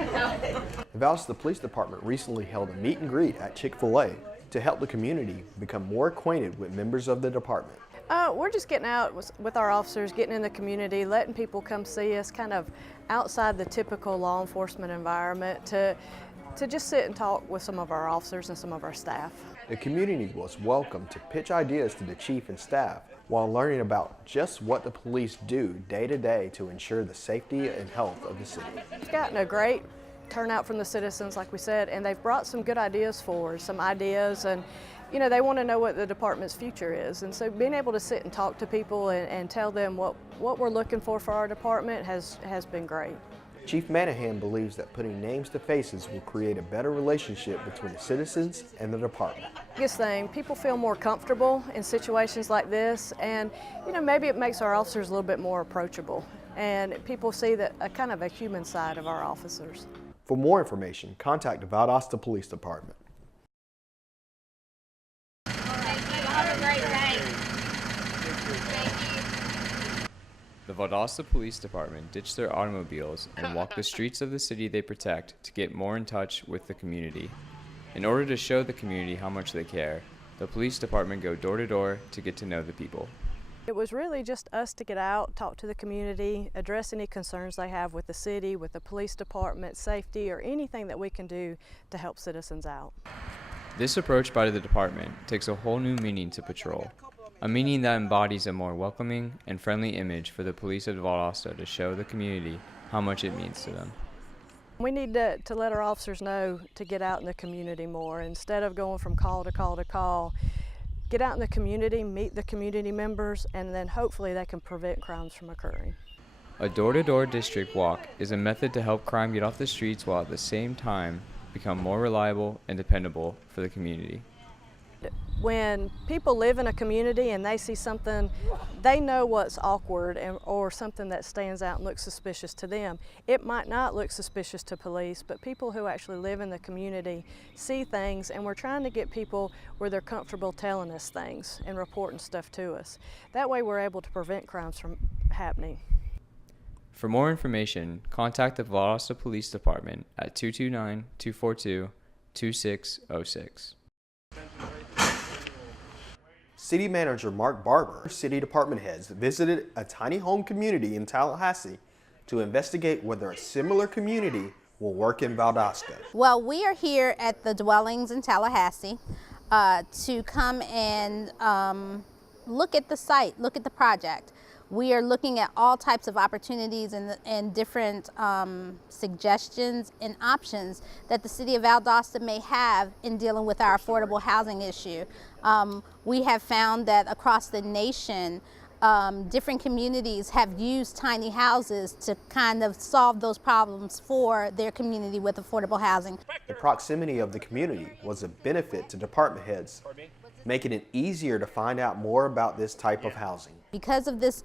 The Valdosta Police Department recently held a meet and greet at Chick-fil-A to help the community become more acquainted with members of the department. We're just getting out with our officers, getting in the community, letting people come see us kind of outside the typical law enforcement environment to just sit and talk with some of our officers and some of our staff. The community was welcome to pitch ideas to the chief and staff while learning about just what the police do day to day to ensure the safety and health of the city. We've gotten a great turnout from the citizens, like we said, and they've brought some good ideas forward, some ideas, and they want to know what the department's future is. And so being able to sit and talk to people and tell them what we're looking for our department has been great. Chief Manahan believes that putting names to faces will create a better relationship between the citizens and the department. Biggest thing, people feel more comfortable in situations like this, and maybe it makes our officers a little bit more approachable, and people see that a kind of a human side of our officers. For more information, contact the Valdosta Police Department. Have a great day. The Valdosta Police Department ditched their automobiles and walked the streets of the city they protect to get more in touch with the community. In order to show the community how much they care, the police department go door to door to get to know the people. It was really just us to get out, talk to the community, address any concerns they have with the city, with the police department, safety, or anything that we can do to help citizens out. This approach by the department takes a whole new meaning to patrol, a meaning that embodies a more welcoming and friendly image for the police of Valdosta to show the community how much it means to them. We need to let our officers know to get out in the community more. Instead of going from call to call to call, get out in the community, meet the community members, and then hopefully they can prevent crimes from occurring. A door-to-door district walk is a method to help crime get off the streets while at the same time become more reliable and dependable for the community. When people live in a community and they see something, they know what's awkward or something that stands out and looks suspicious to them. It might not look suspicious to police, but people who actually live in the community see things, and we're trying to get people where they're comfortable telling us things and reporting stuff to us. That way we're able to prevent crimes from happening. For more information, contact the Valdosta Police Department at 229-242-2606. City Manager Mark Barber, city department heads visited a tiny home community in Tallahassee to investigate whether a similar community will work in Valdosta. Well, we are here at the dwellings in Tallahassee to come and look at the site, look at the project. We are looking at all types of opportunities and different suggestions and options that the city of Valdosta may have in dealing with our affordable housing issue. We have found that across the nation, different communities have used tiny houses to kind of solve those problems for their community with affordable housing. The proximity of the community was a benefit to department heads, making it easier to find out more about this type of housing. Because of this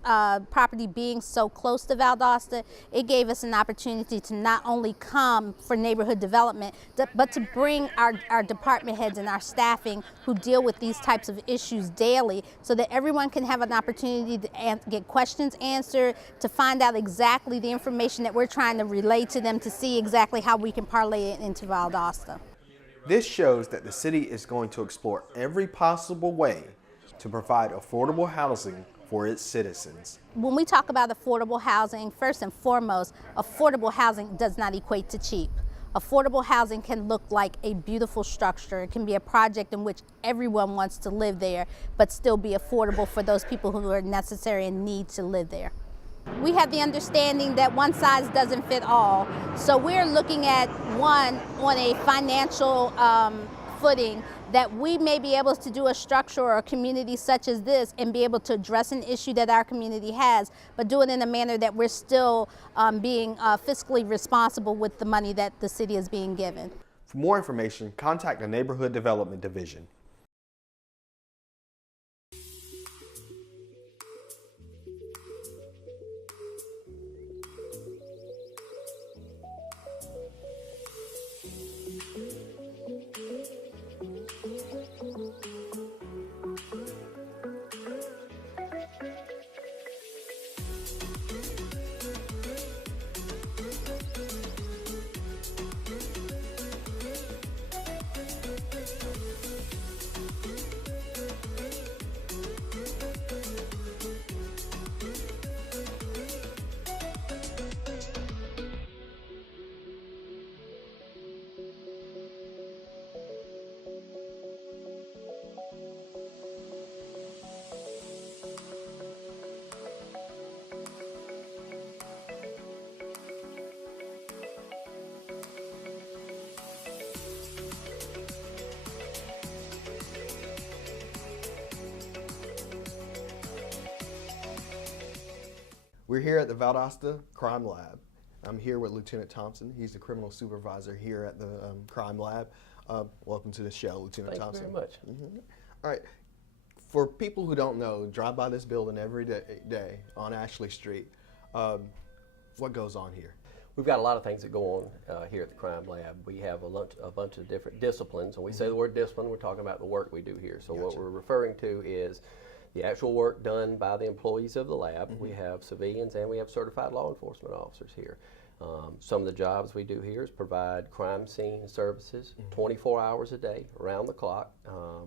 property being so close to Valdosta, it gave us an opportunity to not only come for neighborhood development, but to bring our department heads and our staffing who deal with these types of issues daily, so that everyone can have an opportunity to get questions answered, to find out exactly the information that we're trying to relay to them, to see exactly how we can parlay it into Valdosta. This shows that the city is going to explore every possible way to provide affordable housing for its citizens. When we talk about affordable housing, first and foremost, affordable housing does not equate to cheap. Affordable housing can look like a beautiful structure. It can be a project in which everyone wants to live there, but still be affordable for those people who are necessary and need to live there. We have the understanding that one size doesn't fit all. So we're looking at one on a financial footing, that we may be able to do a structure or a community such as this and be able to address an issue that our community has, but do it in a manner that we're still being fiscally responsible with the money that the city is being given. For more information, contact the Neighborhood Development Division. We're here at the Valdosta Crime Lab. I'm here with Lieutenant Thompson. He's the criminal supervisor here at the Crime Lab. Welcome to the show, Lieutenant Thompson. Thank you very much. All right. For people who don't know, drive by this building every day on Ashley Street. What goes on here? We've got a lot of things that go on here at the Crime Lab. We have a bunch of different disciplines. When we say the word discipline, we're talking about the work we do here. So what we're referring to is the actual work done by the employees of the lab. We have civilians and we have certified law enforcement officers here. Some of the jobs we do here is provide crime scene services 24 hours a day, around the clock.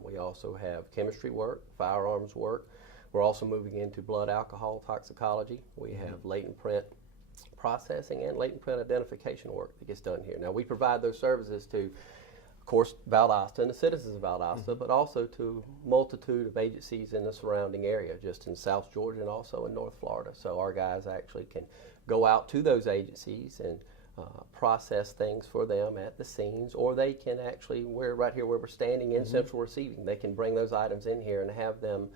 We also have chemistry work, firearms work. We're also moving into blood alcohol toxicology. We have latent print processing and latent print identification work that gets done here. Now we provide those services to, of course, Valdosta and the citizens of Valdosta, but also to a multitude of agencies in the surrounding area, just in South Georgia and also in North Florida. So our guys actually can go out to those agencies and process things for them at the scenes, or they can actually, we're right here where we're standing in central receiving, they can bring those items in here and have them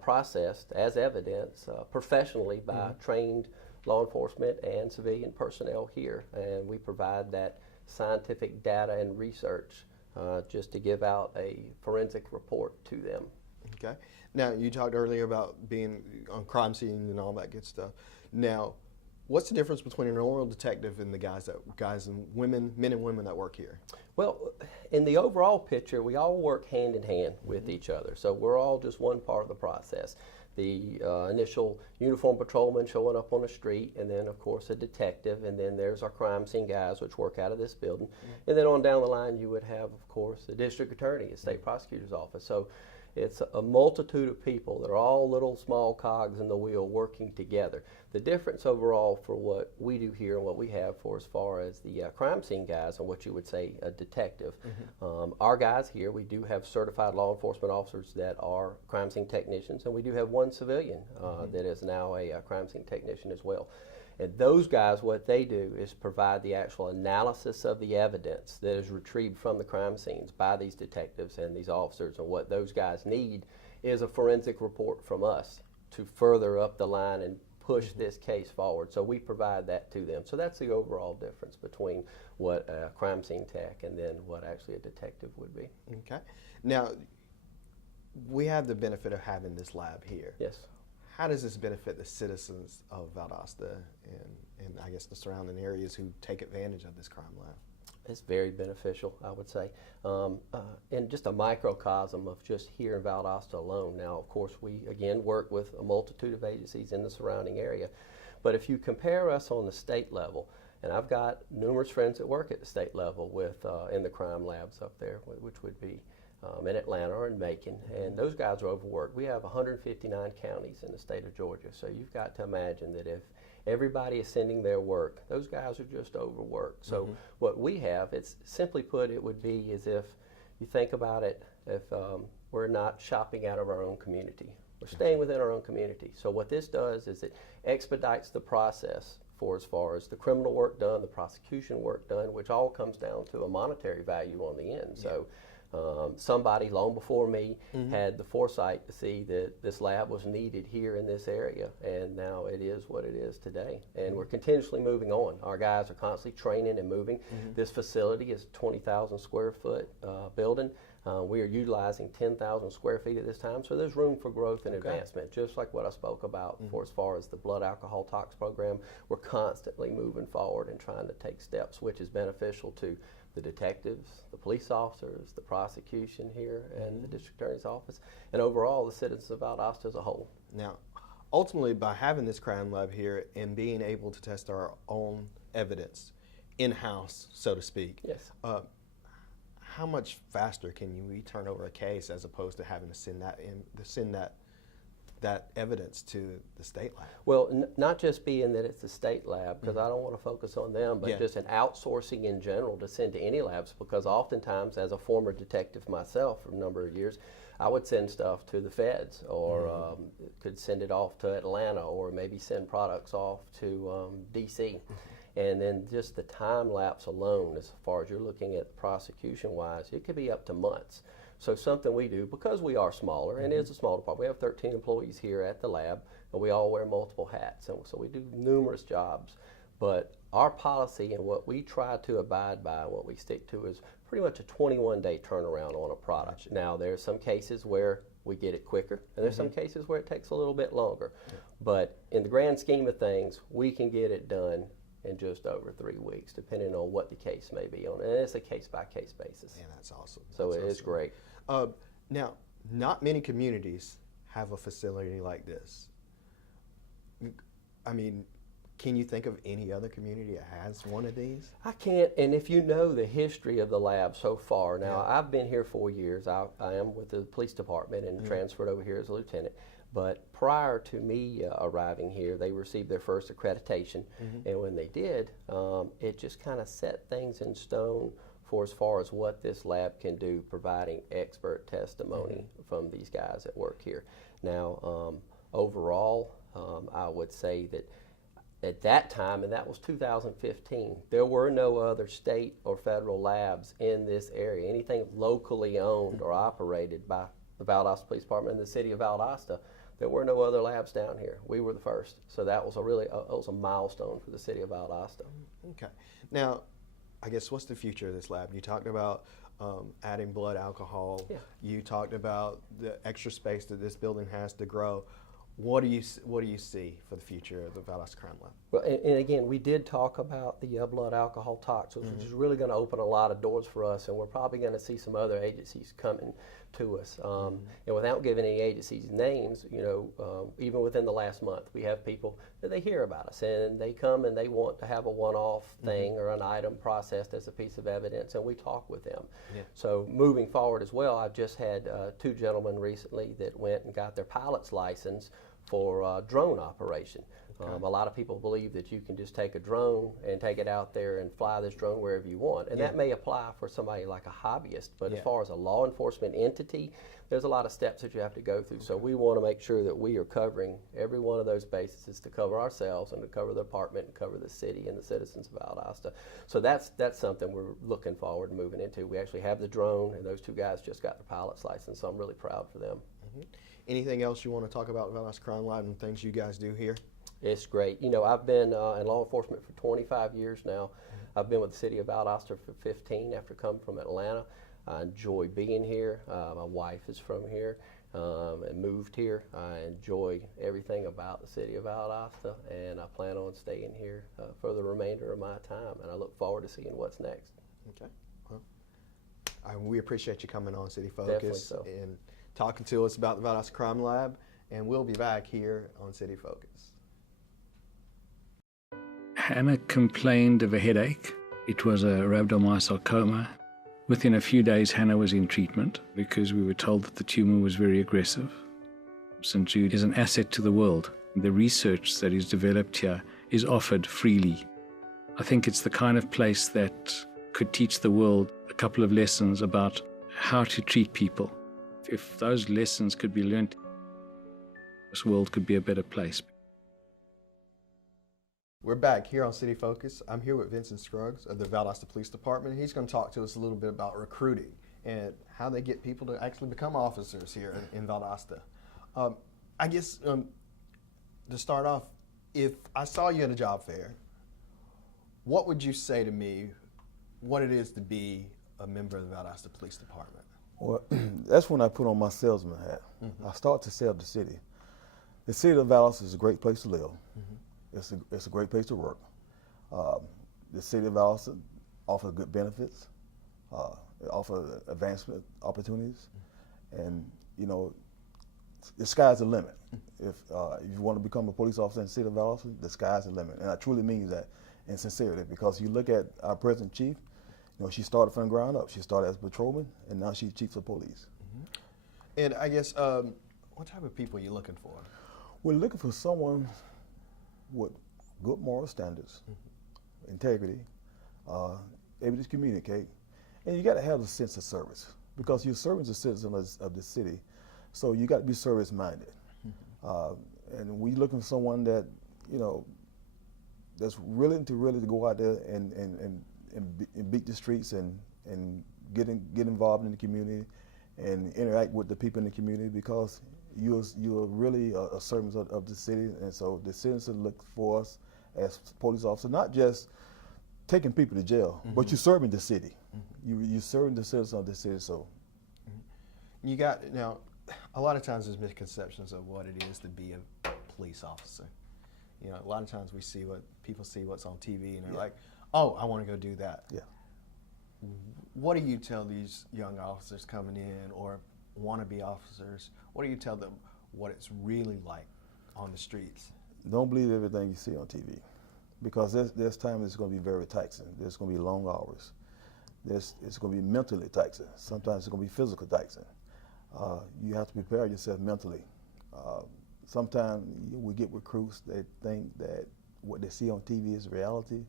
processed as evidence professionally by trained law enforcement and civilian personnel here. And we provide that scientific data and research just to give out a forensic report to them. Okay. Now, you talked earlier about being on crime scene and all that good stuff. Now, what's the difference between a normal detective and the guys and women, men and women that work here? Well, in the overall picture, we all work hand in hand with each other. So we're all just one part of the process. The initial uniformed patrolman showing up on the street, and then of course a detective, and then there's our crime scene guys which work out of this building. And then on down the line you would have, of course, the district attorney, the state prosecutor's office. So it's a multitude of people that are all little small cogs in the wheel working together. The difference overall for what we do here and what we have for as far as the crime scene guys and what you would say a detective, our guys here, we do have certified law enforcement officers that are crime scene technicians, and we do have one civilian that is now a crime scene technician as well. And those guys, what they do is provide the actual analysis of the evidence that is retrieved from the crime scenes by these detectives and these officers. And what those guys need is a forensic report from us to further up the line and push this case forward. So we provide that to them. So that's the overall difference between what a crime scene tech and then what actually a detective would be. Okay. Now, we have the benefit of having this lab here. Yes. How does this benefit the citizens of Valdosta and I guess the surrounding areas who take advantage of this crime lab? It's very beneficial, I would say, and just a microcosm of just here in Valdosta alone. Now, of course, we again work with a multitude of agencies in the surrounding area, but if you compare us on the state level, and I've got numerous friends that work at the state level with in the crime labs up there, which would be in Atlanta or in Macon, and those guys are overworked. We have 159 counties in the state of Georgia, so you've got to imagine that if everybody is sending their work, those guys are just overworked. So what we have, it's simply put, it would be as if you think about it, if we're not shopping out of our own community. We're staying within our own community. So what this does is it expedites the process for as far as the criminal work done, the prosecution work done, which all comes down to a monetary value on the end. So somebody long before me had the foresight to see that this lab was needed here in this area, and now it is what it is today. And we're continuously moving on. Our guys are constantly training and moving. This facility is a 20,000 square foot building. We are utilizing 10,000 square feet at this time, so there's room for growth and advancement, just like what I spoke about for as far as the blood alcohol tox program. We're constantly moving forward and trying to take steps, which is beneficial to the detectives, the police officers, the prosecution here, and the district attorney's office, and overall the citizens of Valdosta as a whole. Now, ultimately, by having this crime lab here and being able to test our own evidence in-house, so to speak, Yes. How much faster can we turn over a case as opposed to having to send that evidence to the state lab? Well, not just being that it's a state lab, because I don't want to focus on them, but just an outsourcing in general to send to any labs, because oftentimes, as a former detective myself for a number of years, I would send stuff to the feds, or could send it off to Atlanta, or maybe send products off to DC. And then just the time lapse alone, as far as you're looking at prosecution-wise, it could be up to months. So something we do, because we are smaller, and it's a small department, we have 13 employees here at the lab, and we all wear multiple hats, and so we do numerous jobs. But our policy and what we try to abide by, what we stick to, is pretty much a 21-day turnaround on a product. Now, there's some cases where we get it quicker, and there's some cases where it takes a little bit longer. But in the grand scheme of things, we can get it done in just over 3 weeks, depending on what the case may be on. And it's a case-by-case basis. Yeah, that's awesome. So That's it is awesome. great. Now, not many communities have a facility like this. I mean, can you think of any other community that has one of these? I can't, and if you know the history of the lab so far, now I've been here 4 years. I am with the police department and transferred over here as a lieutenant. But prior to me arriving here, they received their first accreditation, and when they did, it just kind of set things in stone for as far as what this lab can do, providing expert testimony from these guys that work here. Now, overall, I would say that at that time, and that was 2015, there were no other state or federal labs in this area. Anything locally owned or operated by the Valdosta Police Department in the city of Valdosta, there were no other labs down here. We were the first. So that was a milestone for the city of Valdosta. Okay. Now, I guess what's the future of this lab? You talked about adding blood alcohol. Yeah. You talked about the extra space that this building has to grow. What do you see for the future of the Valdosta Crime Lab? Well, and again, we did talk about the blood alcohol tox, which is really going to open a lot of doors for us, and we're probably going to see some other agencies coming to us. And without giving any agencies names, you know, even within the last month, we have people that they hear about us, and they come and they want to have a one-off thing or an item processed as a piece of evidence, and we talk with them. Yeah. So moving forward as well, I've just had 2 gentlemen recently that went and got their pilot's license for drone operation. A lot of people believe that you can just take a drone and take it out there and fly this drone wherever you want. And that may apply for somebody like a hobbyist, but as far as a law enforcement entity, there's a lot of steps that you have to go through. So we want to make sure that we are covering every one of those bases to cover ourselves and to cover the department and cover the city and the citizens of Valdosta. So that's something we're looking forward to moving into. We actually have the drone, and those 2 guys just got their pilot's license, so I'm really proud for them. Anything else you want to talk about Valdosta Crime Lab and things you guys do here? It's great. You know, I've been in law enforcement for 25 years now. I've been with the city of Valdosta for 15 after coming from Atlanta. I enjoy being here. My wife is from here and moved here. I enjoy everything about the city of Valdosta, and I plan on staying here for the remainder of my time, and I look forward to seeing what's next. Okay. Well, we appreciate you coming on City Definitely Focus so. and talking to us about the Valdosta Crime Lab, and we'll be back here on City Focus. Hannah complained of a headache. It was a rhabdomyosarcoma. Within a few days, Hannah was in treatment because we were told that the tumor was very aggressive. St. Jude is an asset to the world. The research that is developed here is offered freely. I think it's the kind of place that could teach the world a couple of lessons about how to treat people. If those lessons could be learned, this world could be a better place. We're back here on City Focus. I'm here with Vincent Scruggs of the Valdosta Police Department. He's going to talk to us a little bit about recruiting and how they get people to actually become officers here in Valdosta. I guess to start off, if I saw you at a job fair, what would you say to me what it is to be a member of the Valdosta Police Department? Well, that's when I put on my salesman hat. I start to sell the city. The city of Valdosta is a great place to live. It's a great place to work. The city of Valdosta offers good benefits. It offers advancement opportunities, and you know, the sky's the limit. If you want to become a police officer in the city of Valdosta, the sky's the limit, and I truly mean that in sincerity. Because you look at our present chief, you know, she started from the ground up. She started as a patrolman, and now she's chief of police. And I guess, what type of people are you looking for? We're looking for someone with good moral standards, integrity, able to communicate, and you got to have a sense of service because you're serving the citizens of the city, so you got to be service-minded. And we're looking for someone that, you know, that's willing to really go out there and beat the streets and get involved in the community and interact with the people in the community, because you're really a servant of the city, and so the citizens look for us as police officers, not just taking people to jail, but you're serving the city. You're serving the citizens of the city. So You got, now, a lot of times there's misconceptions of what it is to be a police officer. You know, a lot of times we see what people see what's on TV, and they're like, oh, I want to go do that. yeah. What do you tell these young officers coming in, or wannabe officers? What do you tell them what it's really like on the streets? Don't believe everything you see on TV, because there's times it's going to be very taxing. There's going to be long hours. It's going to be mentally taxing. Sometimes it's going to be physical taxing. You have to prepare yourself mentally. Sometimes we get recruits that think that what they see on TV is reality,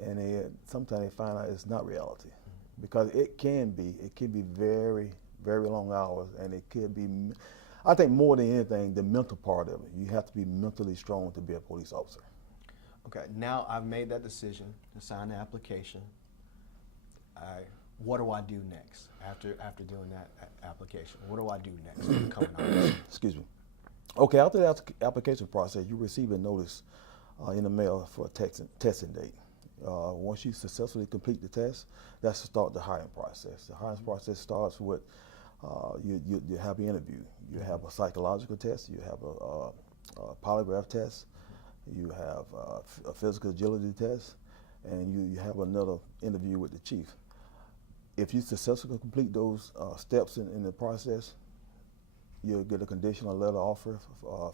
and sometimes they find out it's not reality, because it can be very, very long hours, and it could be, I think more than anything, the mental part of it. You have to be mentally strong to be a police officer. Okay, now I've made that decision to sign the application. What do I do next after doing that application? What do I do next when coming on? Excuse me. Okay, after the application process, you receive a notice in the mail for a testing date. Once you successfully complete the test, that's to start the hiring process. The hiring process starts with you have an interview. You have a psychological test. You have a polygraph test. You have a physical agility test, and you have another interview with the chief. If you successfully complete those steps in the process, you'll get a conditional letter offer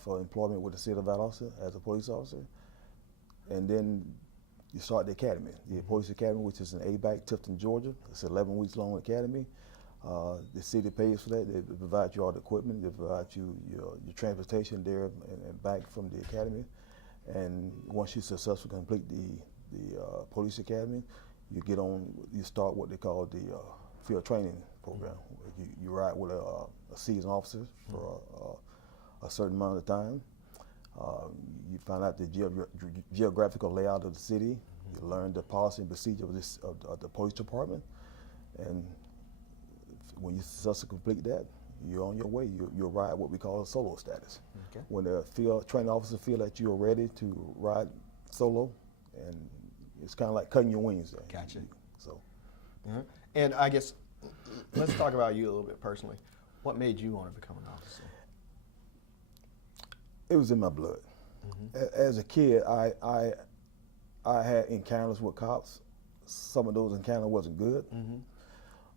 for employment with the city of Valdosta as a police officer, and then you start the academy, the police academy, which is in ABAC, Tifton, Georgia. It's an 11 weeks long academy. The city pays for that. They provide you all the equipment. They provide you your transportation there and back from the academy. And once you successfully complete the police academy, you start what they call the field training program. You ride with a seasoned officer for a certain amount of time. You find out the geographical layout of the city. You learn the policy and procedure of the police department. And when you successfully complete that, you're on your way. You'll ride what we call a solo status. Okay. When the field training officers feel that you're ready to ride solo, and it's kind of like cutting your wings there. Gotcha. So, and I guess let's talk about you a little bit personally. What made you want to become an officer? It was in my blood. As a kid, I had encounters with cops. Some of those encounters wasn't good,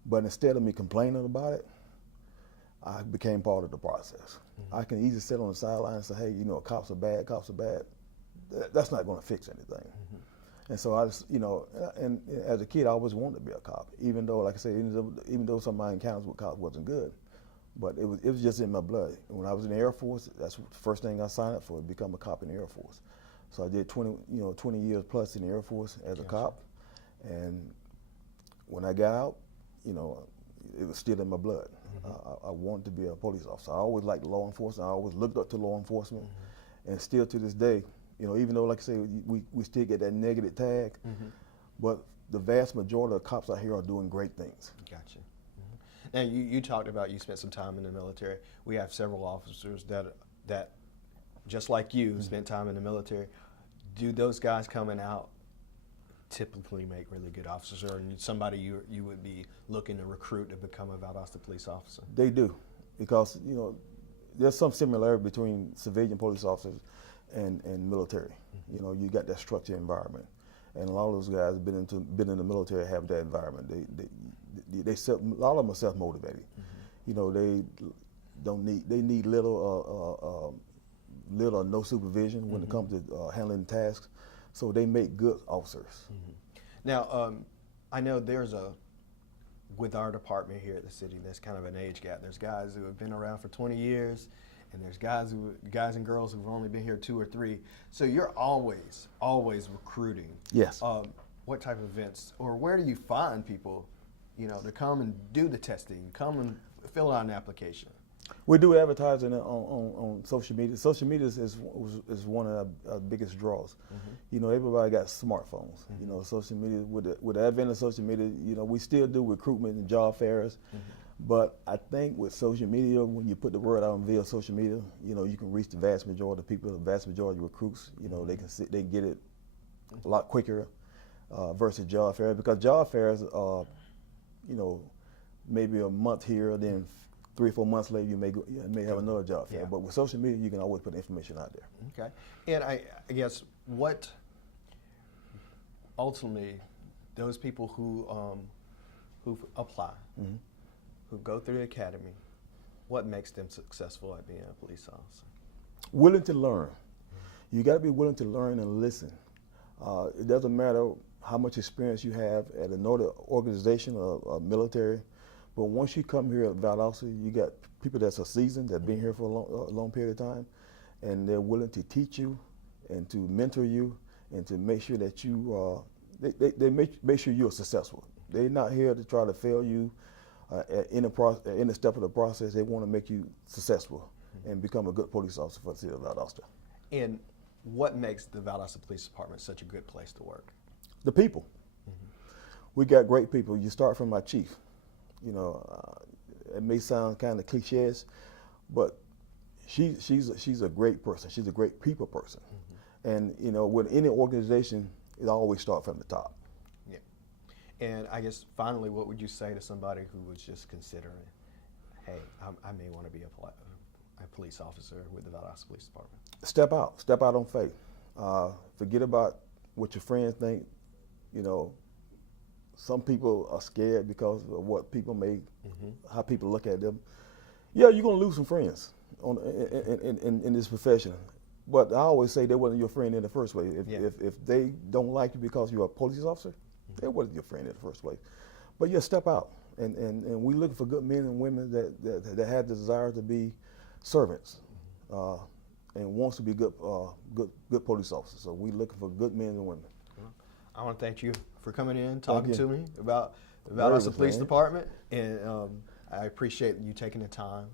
but instead of me complaining about it, I became part of the process. I can easily sit on the sideline and say, hey, you know, cops are bad, cops are bad. That's not going to fix anything. And so I just, you know, and as a kid, I always wanted to be a cop, even though, like I said, even though some of my encounters with cops wasn't good, but it was just in my blood. When I was in the Air Force, that's the first thing I signed up for, to become a cop in the Air Force. So I did 20 years plus in the Air Force as a cop, and when I got out, you know, it was still in my blood. I wanted to be a police officer. I always liked law enforcement. I always looked up to law enforcement, and still to this day, you know, even though, like I say, we still get that negative tag, but the vast majority of cops out here are doing great things. Gotcha. Now, you talked about you spent some time in the military. We have several officers that just like you, spent time in the military. Do those guys coming out typically make really good officers, or somebody you would be looking to recruit to become a Valdosta police officer? They do, because, you know, there's some similarity between civilian police officers and military. You know, you got that structured environment, and a lot of those guys have been in the military, have that environment. A lot of them are self-motivated. You know, they need little or no supervision when it comes to handling tasks, so they make good officers. Now, I know with our department here at the city, there's kind of an age gap. There's guys who have been around for 20 years, and there's guys and girls who've only been here 2 or 3. So you're always recruiting. Yes. What type of events, or where do you find people, you know, to come and do the testing, come and fill out an application? We do advertising on social media. Social media is one of our biggest draws. You know, everybody got smartphones. You know, social media, with the advent of social media, you know, we still do recruitment and job fairs, But I think with social media, when you put the word out via social media, you know, you can reach the vast majority of people, the vast majority of recruits. You know, they can get it a lot quicker versus job fairs, because job fairs are, you know, maybe a month here, then 3 or 4 months later you may have another job fair. Yeah. But with social media, you can always put information out there. Okay. And I guess what ultimately those people who apply, who go through the academy, what makes them successful at being a police officer? Willing to learn. You got to be willing to learn and listen. It doesn't matter how much experience you have at another organization or military, but once you come here at Valdosta, you got people that's a seasoned, that been here for a long period of time, and they're willing to teach you and to mentor you and to make sure that you, they make sure you're successful. They're not here to try to fail you in a step of the process. They want to make you successful and become a good police officer for the city of Valdosta. And what makes the Valdosta Police Department such a good place to work? The people. We got great people. You start from our chief. You know, it may sound kind of cliches, but she's a great person. She's a great people person. And you know, with any organization, it always starts from the top. Yeah. And I guess finally, what would you say to somebody who was just considering, hey, I may want to be a police officer with the Valdosta Police Department? Step out on faith. Forget about what your friends think. You know, some people are scared because of what people how people look at them. Yeah, you're gonna lose some friends in this profession. But I always say they wasn't your friend in the first place. If they don't like you because you're a police officer, they wasn't your friend in the first place. But yeah, step out. And we looking for good men and women that have the desire to be servants and wants to be good police officers. So we looking for good men and women. I want to thank you for coming in, talking to me about the Valdosta Police Department, and I appreciate you taking the time.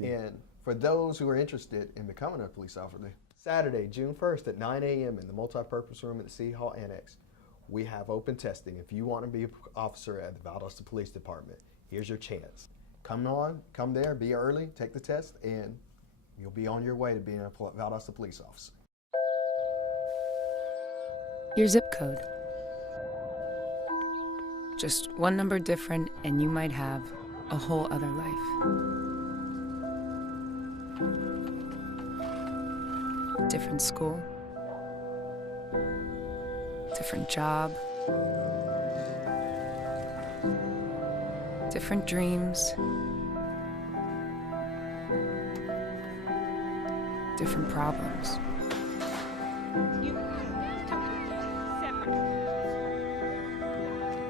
And for those who are interested in becoming a police officer, Saturday, June 1st at 9 a.m. in the multi-purpose room at the City Hall Annex, we have open testing. If you want to be an officer at the Valdosta Police Department, here's your chance. Come there, be early, take the test, and you'll be on your way to being a Valdosta police officer. Your zip code. Just one number different, and you might have a whole other life. Different school, different job, different dreams, different problems.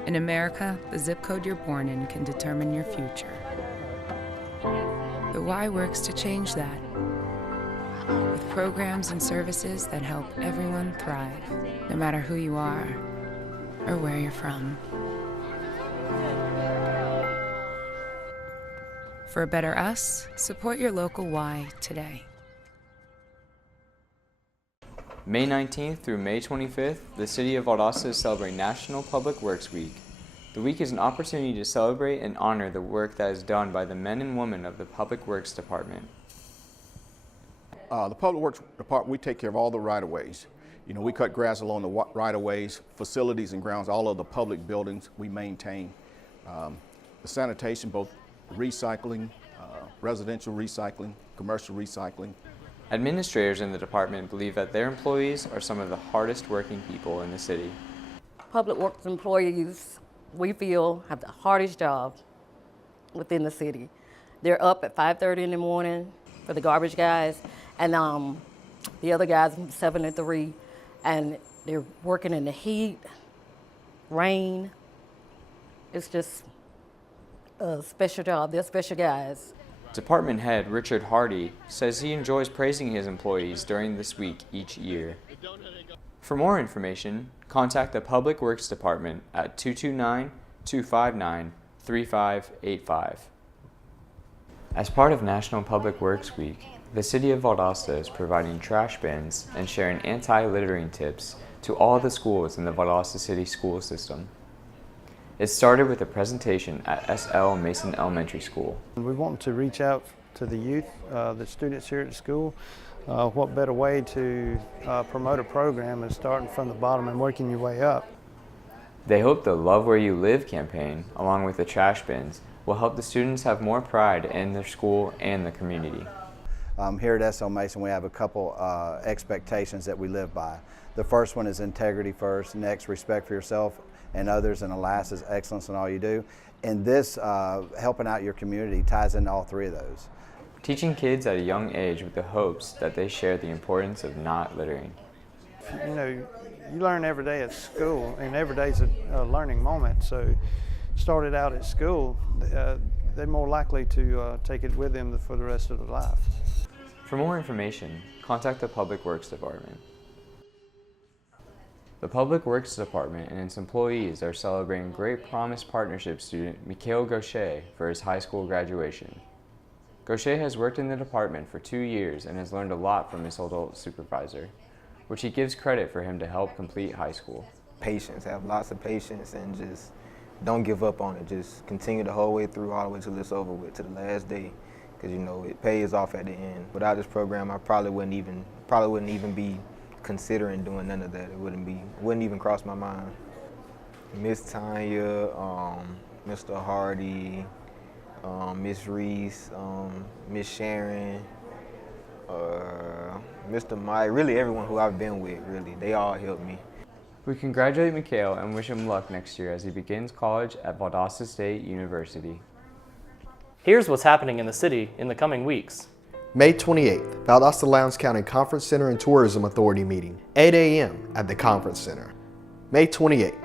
In America, the zip code you're born in can determine your future. The Y works to change that, with programs and services that help everyone thrive, no matter who you are or where you're from. For a better us, support your local Y today. May 19th through May 25th, the City of Valdosta is celebrating National Public Works Week. The week is an opportunity to celebrate and honor the work that is done by the men and women of the Public Works Department. The Public Works Department, we take care of all the right-of-ways. You know, we cut grass along the right-of-ways, facilities and grounds, all of the public buildings we maintain. The sanitation, both recycling, residential recycling, commercial recycling. Administrators in the department believe that their employees are some of the hardest working people in the city. Public Works employees, we feel, have the hardest job within the city. They're up at 5:30 in the morning for the garbage guys, and the other guys 7 to 3, and they're working in the heat, rain. It's just a special job. They're special guys. Department head Richard Hardy says he enjoys praising his employees during this week each year. For more information, contact the Public Works Department at 229-259-3585. As part of National Public Works Week, the City of Valdosta is providing trash bins and sharing anti-littering tips to all the schools in the Valdosta City school system. It started with a presentation at S.L. Mason Elementary School. We want to reach out to the youth, the students here at the school. What better way to promote a program than starting from the bottom and working your way up. They hope the Love Where You Live campaign, along with the trash bins, will help the students have more pride in their school and the community. Here at S.L. Mason, we have a couple expectations that we live by. The first one is integrity first, next respect for yourself and others, and the last is excellence in all you do. And this, helping out your community, ties into all three of those. Teaching kids at a young age with the hopes that they share the importance of not littering. You know, you learn every day at school, and every day is a learning moment. So, started out at school, they're more likely to take it with them for the rest of their life. For more information, contact the Public Works Department. The Public Works Department and its employees are celebrating Great Promise Partnership student Mikhail Gaucher for his high school graduation. Gaucher has worked in the department for 2 years and has learned a lot from his adult supervisor, which he gives credit for him to help complete high school. Patience, have lots of patience, and just don't give up on it. Just continue the whole way through, all the way till it's over with, to the last day, because you know it pays off at the end. Without this program, I probably wouldn't even be considering doing none of that. It wouldn't even cross my mind. Miss Tanya, Mr. Hardy, Miss Reese, Miss Sharon, Mr. Mike, really everyone who I've been with, really, they all helped me. We congratulate Mikhail and wish him luck next year as he begins college at Valdosta State University. Here's what's happening in the city in the coming weeks. May 28th, Valdosta Lowndes County Conference Center and Tourism Authority meeting, 8 a.m. at the Conference Center. May 28th,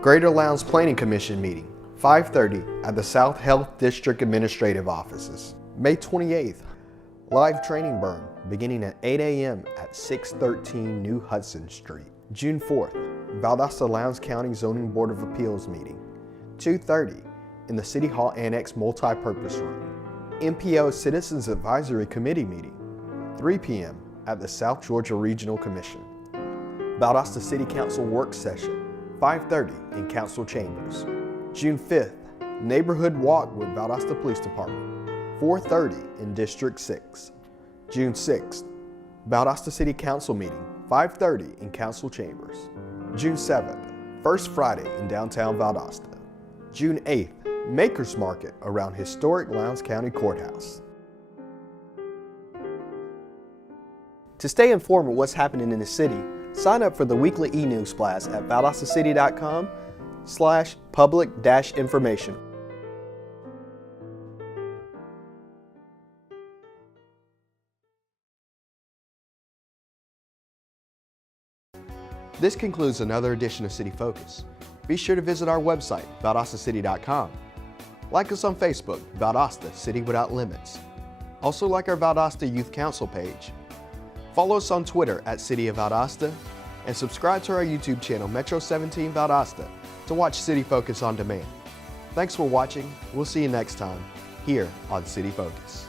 Greater Lowndes Planning Commission meeting, 5:30 at the South Health District Administrative Offices. May 28th, live training burn beginning at 8 a.m. at 613 New Hudson Street. June 4th, Valdosta Lowndes County Zoning Board of Appeals meeting, 2:30 in the City Hall Annex Multi-Purpose Room. MPO Citizens Advisory Committee meeting, 3 p.m. at the South Georgia Regional Commission. Valdosta City Council work session, 5:30 in Council Chambers. June 5th, Neighborhood Walk with Valdosta Police Department, 4:30 in District 6. June 6th, Valdosta City Council meeting, 5:30 in Council Chambers. June 7th, First Friday in downtown Valdosta. June 8th, Makers Market around historic Lowndes County Courthouse. To stay informed of what's happening in the city, sign up for the weekly e-news blast at valdostacity.com/public-information. This concludes another edition of City Focus. Be sure to visit our website, valdostacity.com. Like us on Facebook, Valdosta City Without Limits. Also like our Valdosta Youth Council page. Follow us on Twitter at City of Valdosta, and subscribe to our YouTube channel, Metro 17 Valdosta, to watch City Focus on demand. Thanks for watching. We'll see you next time here on City Focus.